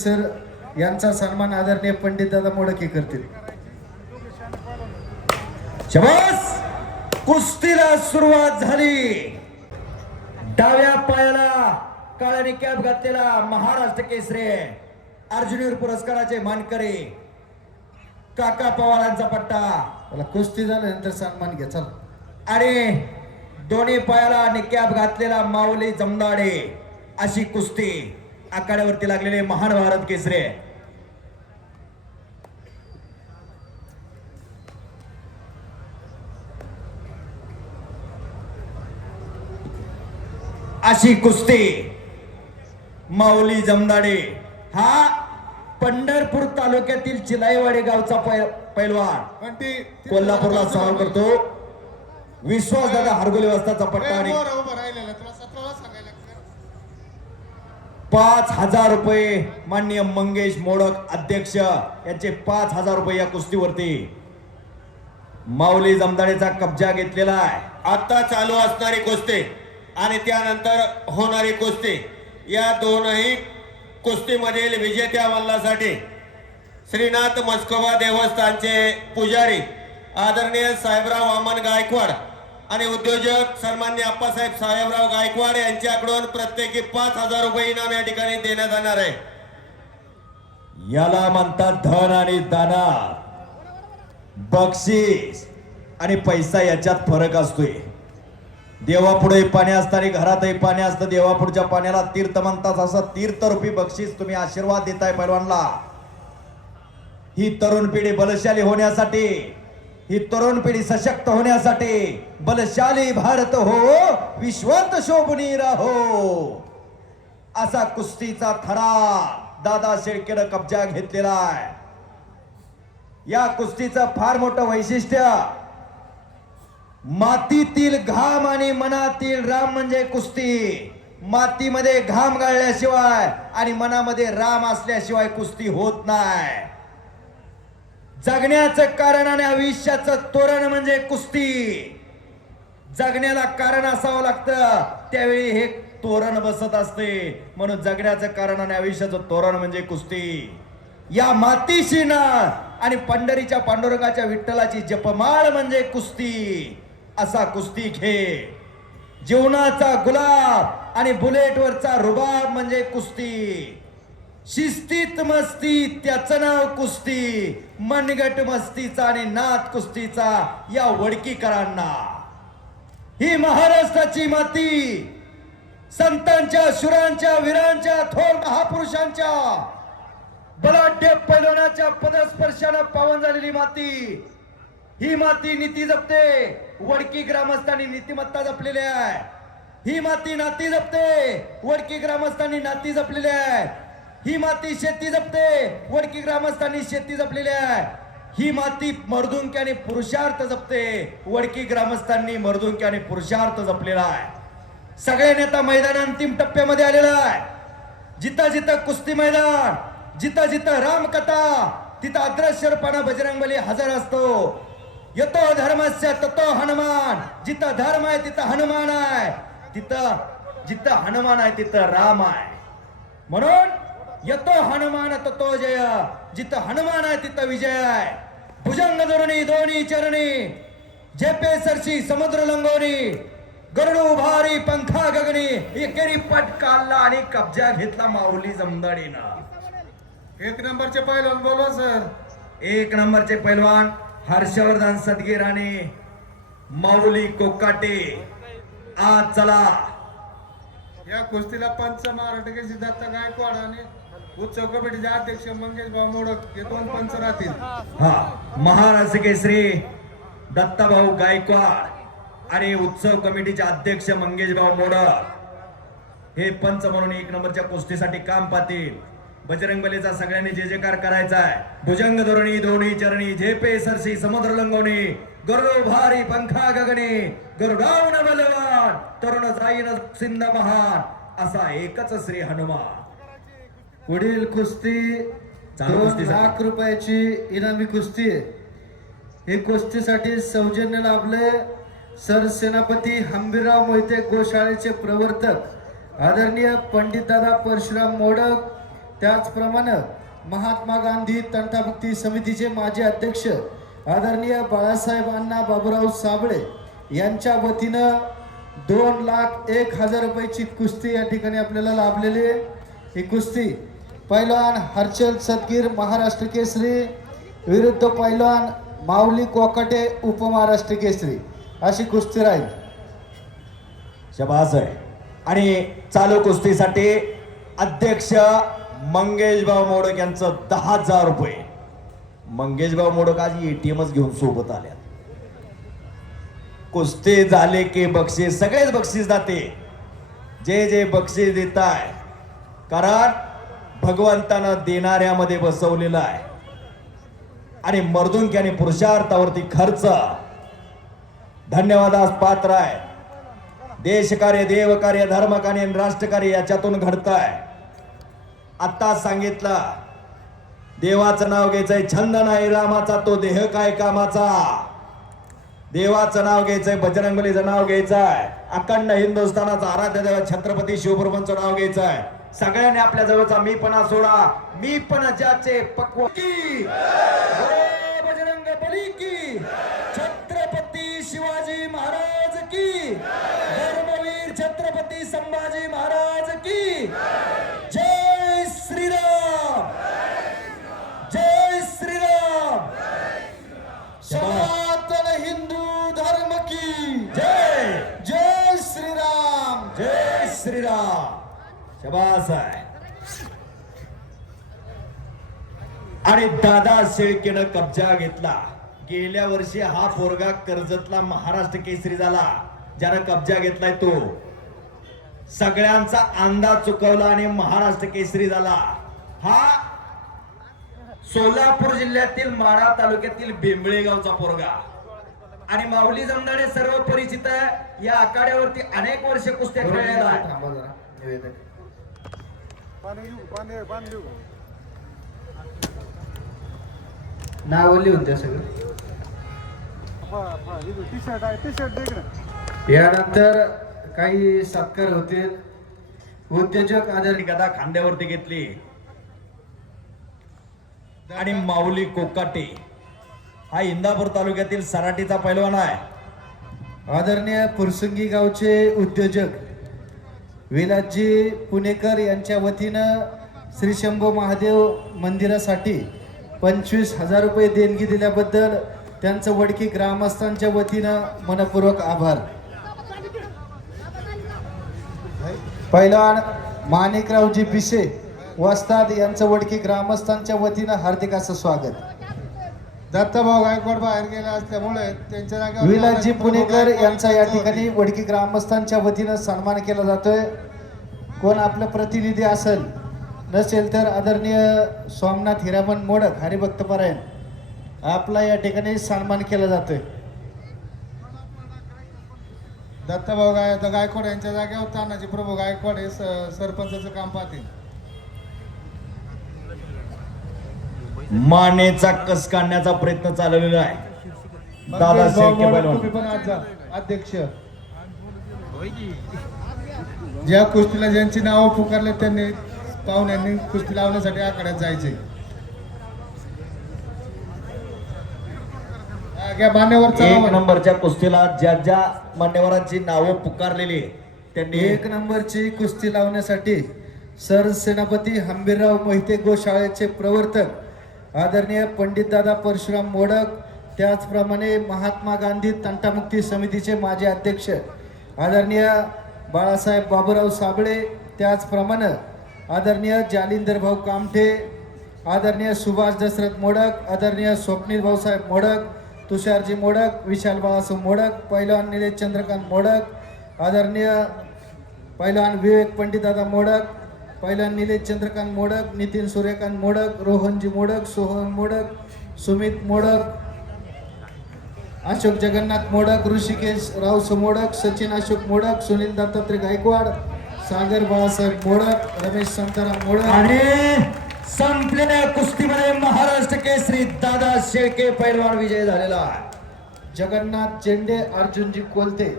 Sir यांचा सन्मान आदरणीय पंडित दादा मोडके करतील. शाबास. कुस्तीला सुरुवात झाली. डाव्या पायाला काळ्याने कॅप घातलेला महाराष्ट्र केसरी अर्जुनीर पुरस्काराचे मानकरी काका पवारांचा पट्टा. मला कुस्ती झाल्यानंतर सन्मान घ्या चल. आणि दोन्ही पायाला निकॅप घातलेला माऊली जमदाडे अशी कुस्ती आखाड्यावरती लागलेले महान भारत केसरी. अशी कुस्ती माऊली जमदाडे हा पंढरपूर तालुक्यातील चिलाईवाडी गावचा पैलवान कोल्हापूरला सवाल करतो. विश्वास दादा हरगोले वाजताचा पट्टा आणि 5,000 रुपये माननीय मंगेश मोडक अध्यक्ष यांचे 5,000 रुपये या कुस्तीवरती माऊली जमदाडेचा कब्जा घेतलेला आहे. आता चालू असणारी कुस्ती आणि त्यानंतर होणारी कुस्ती या दोनही कुस्तीमधील विजेत्या मल्लासाठी श्रीनाथ मस्कोबा देवस्थानचे पुजारी आदरणीय साहेबराव वामन गायकवाड आणि उद्योजक सन्मान्य आप्पासाहेब साहेबराव गायकवाड यांच्याकडून प्रत्येकी 5,000 रुपये इनाम या ठिकाणी देण्यात येणार आहे. याला म्हणतात धन आणि दाना. बक्षीस आणि पैसा याच्यात फरक असतोय. देवापुढे पाणी असताना घरातही पाणी असतं. देवापुढच्या पाण्याला तीर्थ म्हणतात. असं तीर्थरूपी बक्षीस तुम्ही आशीर्वाद देताय पैलवानला. ही तरुण पिढी बलशाली होण्यासाठी, ही तरुण पिढी सशक्त होण्यासाठी बलशाली भारत हो, विश्वात शोभनी राहो असा कुस्तीचा थरा दादा शेळकेनं कब्जा घेतलेला आहे. या कुस्तीचं फार मोठं वैशिष्ट्य मातीतील घाम आणि मनातील राम म्हणजे कुस्ती. मातीमध्ये घाम गाळल्याशिवाय आणि मनामध्ये राम असल्याशिवाय कुस्ती होत नाही. जगण्याचं कारण आणि आयुष्याचं तोरण म्हणजे कुस्ती. जगण्याला कारण असावं लागतं, त्यावेळी हे तोरण बसत असते. म्हणून जगण्याचं कारण आणि आयुष्याचं तोरण म्हणजे कुस्ती. या मातीशी ना आणि पंढरीच्या पांडुरंगाच्या विठ्ठलाची जपमाळ म्हणजे कुस्ती. असा कुस्ती खेळ. जीवनाचा गुलाब आणि बुलेटवरचा रुबाब म्हणजे कुस्ती. शिस्तीत मस्ती त्याचं नाव कुस्ती. मनगट मस्तीचा आणि नाद कुस्तीचा या वडकीकरांना. ही महाराष्ट्राची माती संतांच्या, शुरांच्या, वीरांच्या, थोर महापुरुषांच्या बलाढ्य पैलवानाच्या पदस्पर्शाने पावन झालेली माती. ही माती नीती जपते. वडकी ग्रामस्थांनी नीतिमत्ता जपलेली आहे. ही माती नाती जपते. वडकी ग्रामस्थांनी नाती जपलेली आहे. ही माती शेती जपते. वडकी ग्रामस्थांनी शेती जपलेली आहे. ही माती मर्दुंक्याने पुरुषार्थ जपते. वडकी ग्रामस्थांनी मर्दुंक्याने पुरुषार्थ जपलेला आहे. सगळे नेता मैदान अंतिम टप्प्यामध्ये आलेला आहे. जिथं जिथं कुस्ती मैदान, जिथं जिथं रामकथा, तिथं अद्रश्यपणा बजरंगबली हजर असतो. येतो धर्मस्य ततो हनुमान. जिथं धर्म आहे तिथं हनुमान आहे. तिथं जिथं हनुमान आहे तिथं राम आहे. म्हणून येतो हनुमान ततो जय. जिथं हनुमान आहे तिथं विजय आहे. भुजंग धरुणी दोन्ही चरणी, झेपे सरशी समुद्र लंगोनी, गरुड भारी पंखा गगनी. एकेरी पट काढला आणि कब्जा घेतला माऊली जमदाडीनं. 1 नंबरचे पैलवान बोलवा सर. 1 नंबरचे पैलवान हर्षवर्धन सदगीर आणि माऊली कोकाटे. आज चला या कुस्तीला पंच महाराष्ट्र सिद्धार्थ गायकवाड आणि उत्सव कमिटीचे अध्यक्ष मंगेश भाऊ मोडक हे 2 पंच राहतील. हा महाराष्ट्र केसरी दत्ताभाऊ गायकवाड आणि उत्सव कमिटीचे अध्यक्ष मंगेश भाऊ मोडक हे पंच म्हणून 1 नंबरच्या कुस्तीसाठी काम पाहतील. बजरंगबलीचा सगळ्यांनी जय जयकार करायचा आहे. भुजंग धरुणी दोन्ही चरणी, झेपे सरसी समुद्र लंगोनी, गरुड भारी पंखा गगनी, गरुडावन बलवान, तरुण जाईन सिंध महान असा एकच श्री हनुमान. पुढील कुस्ती 2 लाख रुपयाची इनामी कुस्ती आहे. ही कुस्तीसाठी सौजन्य लाभले सरसेनापती हंबीरराव मोहिते गोशाळेचे प्रवर्तक आदरणीय पंडित दादा परशुराम मोडक, त्याचप्रमाणे महात्मा गांधी तंटामुक्ती समितीचे माजी अध्यक्ष आदरणीय बाळासाहेब अण्णा बाबूराव साबळे यांच्या वतीनं 2,01,000 रुपयाची कुस्ती या ठिकाणी आपल्याला लाभलेली आहे. ही कुस्ती पैलवान हर्षल सदगीर महाराष्ट्र केसरी विरुद्ध पैलवान माऊली कोकाटे उपमहाराष्ट्र केसरी अशी कुस्ती राहील. शबास आहे. आणि चालू कुस्तीसाठी अध्यक्ष मंगेशभाऊ मोडक यांचं 10,000 रुपये. मंगेशभाऊ मोडक आज एटीएमच घेऊन सोबत आल्या. कुस्ती झाले की बक्षीस, सगळेच बक्षीस जाते. जे जे बक्षीस देत आहे कारण भगवंतानं देणाऱ्यामध्ये बसवलेलं आहे. आणि मर्दुंकी आणि पुरुषार्थावरती खर्च धन्यवादास पात्र आहे. देशकार्य, देवकार्य, धर्मकार्य आणि राष्ट्रकार्य याच्यातून घडत आहे. आता सांगितलं देवाचं नाव घ्यायचंय, छंद नाही रामाचा, तो देह काय कामाचा. देवाचं नाव घ्यायचंय, बजरंगबलीचं नाव घ्यायचंय, अखंड हिंदुस्थानाचा आराध्य देव छत्रपती शिवप्रभूंचं नाव घ्यायचंय. सगळ्यांनी आपल्या जवळचा मीपणा सोडा. मीपण ज्याचे पक्व की बजरंग बली की, छत्रपती शिवाजी महाराज की, धर्मवीर छत्रपती संभाजी महाराज की. जय श्रीराम, जय श्रीराम. सनातन हिंदू धर्म की जय, जय श्रीराम. जय श्रीराम. शबास आहे. आणि दादा शेळकेनं कब्जा घेतला. गेल्या वर्षी हा पोरगा कर्जतला महाराष्ट्र केसरी झाला. ज्यानं कब्जा घेतलाय तो सगळ्यांचा अंदाज चुकवला आणि महाराष्ट्र केसरी झाला. हा सोलापूर जिल्ह्यातील माढा तालुक्यातील बेंबळे गावचा पोरगा. आणि माऊली जमदाडे सर्व परिचित आहे. या आखाड्यावरती अनेक वर्ष कुस्त्या खेळलेला आहे. थांबा जरा, निवेदन. नाव लिहून द्या सगळं. यानंतर काही सत्कार होतील. उद्योजक आदरणीय गदा खांद्यावरती घेतली आणि माऊली कोकाटे हा इंदापूर तालुक्यातील सराटीचा पैलवान आहे. आदरणीय फुरसुंगी गावचे उद्योजक विलासजी पुणेकर यांच्या वतीनं श्री शंभू महादेव मंदिरासाठी 25,000 रुपये देणगी दिल्याबद्दल त्यांचं वडकी ग्रामस्थांच्या वतीनं मनपूर्वक आभार. पैलवान माणिकरावजी पिसे वस्ताद यांचं वडकी ग्रामस्थांच्या वतीनं हार्दिक असं स्वागत. दत्ताभाऊ गायकवाड बाहेर गेले असल्यामुळे त्यांच्या जागेवर विलासजी पुणेकर यांचा या ठिकाणी वडकी ग्रामस्थांच्या वतीनं सन्मान केला जातोय. कोण आपलं प्रतिनिधी असेल नसेल तर आदरणीय सोमनाथ हिरामन मोडक हरिभक्तपरायण आपला या ठिकाणी सन्मान केला जातोय. दत्ताभाऊ गायकवाड यांच्या जागेवर तानाजी प्रभू गायकवाड हे सरपंचाचं काम पाहतील. मानेचा कस काढण्याचा प्रयत्न चालवलेला आहे. दादा शेळके पैलवान. तुम्ही पण आज जा, अध्यक्ष. ज्या कुस्तीला ज्यांची नावं पुकारले त्यांनी पाहुण्यांनी कुस्ती लावण्यासाठी आखाड्यात जायचे. मान्यवर 1 नंबरच्या कुस्तीला ज्या ज्या मान्यवरांची नावं पुकारलेली त्यांनी 1 नंबरची कुस्ती लावण्यासाठी सरसेनापती हंबीरराव मोहिते गोशाळेचे प्रवर्तक आदरणीय पंडितदादा परशुराम मोडक, त्याचप्रमाणे महात्मा गांधी तंटामुक्ती समितीचे माजी अध्यक्ष आदरणीय बाळासाहेब बाबूराव साबळे, त्याचप्रमाणे आदरणीय जालिंदर भाऊ कामठे, आदरणीय सुभाष दशरथ मोडक, आदरणीय स्वप्नील भाऊसाहेब मोडक, तुषारजी मोडक, विशाल बाळासाहेब मोडक, पैलवान निलेश चंद्रकांत मोडक, आदरणीय पैलवान विवेक पंडितदादा मोडक, पैलवान निलेश चंद्रकांत मोडक, नितीन सूर्यकांत मोडक, रोहनजी मोडक, सोहम मोडक, सुमित मोडक, अशोक जगन्नाथ मोडक, ऋषिकेश रावस मोडक, सचिन अशोक मोडक, सुनील दत्तात्रय गायकवाड, सागर बाळासाहेब मोडक, रमेश संताराम मोडक. आणि संपलेल्या कुस्तीमध्ये महाराष्ट्र केसरी दादा शेळके पैलवान विजय झालेला आहे. जगन्नाथ चेंडे, अर्जुनजी कोलते.